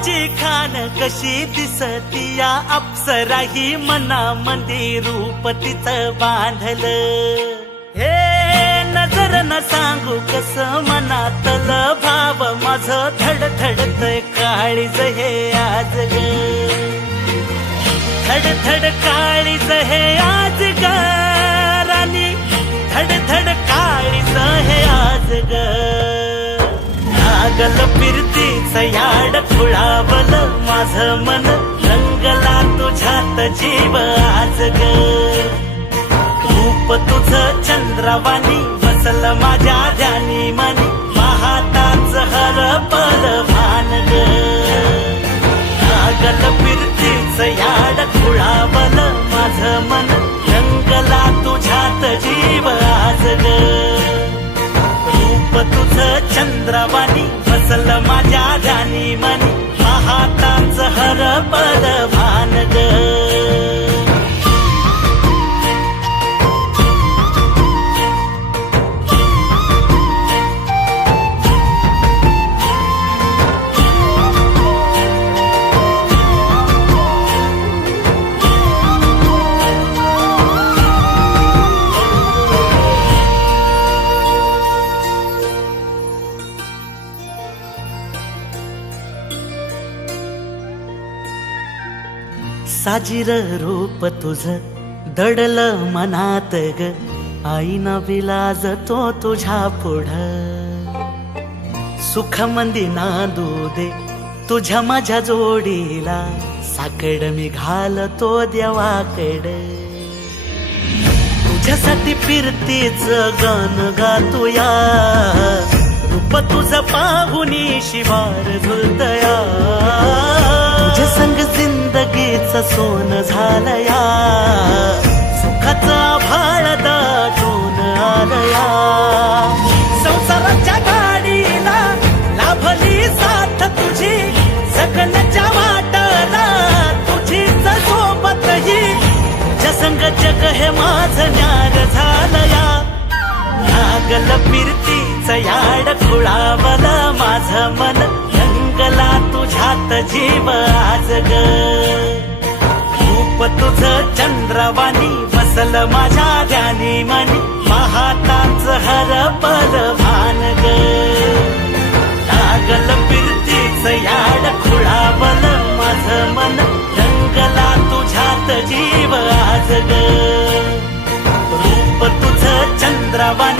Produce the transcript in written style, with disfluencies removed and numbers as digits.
रूपाची खान कशी दिसती या अप्सरा ही मनामध्ये रूप तिचं बांधलं. हे नजर न सांगू कस मनातलं भाव माझं धडधडतय काळीज हे आज ग. धडधड काळीज हे आज ग राणी, धडधड काळीज हे आज ग. लागल फिरतीच याड खुळावलं माझं मन, रंगला तुझ्यात जीव आज ग. रूप तुझं चंद्रवाणी बसल माझ्या ध्यानी मनी, पाहताच हरपल भान ग. लागल फिरतीच याड खुळावलं माझं मन, रंगला तुझ्यात जीव आज ग. रूप तुझं चंद्रवाणी बसल माझ्या ध्यानी मनी, पाहताच हरपल भान ग. साजीर रूप तुझं दडलं मनात ग, आईना विलाज तो तुझ्या पुढं. सुख मंदी नांदू दे तुझ्या माझ्या जोडीला, साकड मी घालतो देवाकड. तुझ्यासाठी फिरतीच गाणं गातोया, रूप तुझं पाहुनी शिवार झुलतया. तुझ्या संग जिंदगीच सोन झालया, सुखाचा भाळ दाटून आलया. संसाराच्या गाडीला लाभली साथ तुझी, जगण्याच्या वाटला तुझीच सोबत ही. तुझ्या संग जग हे माझं न्यार झालया. लागल फिरतीच याड खुळावलं माझं मन, रंगला तुझ्यात जीव आज ग. रूप तुझं चंद्रवाणी बसल माझ्या ध्यानी मनी, पाहताच हरपल भान ग. लागल फिरतीच याड खुळावलं माझं मन, रंगला तुझ्यात जीव आज ग. रूप तुझं चंद्रवाणी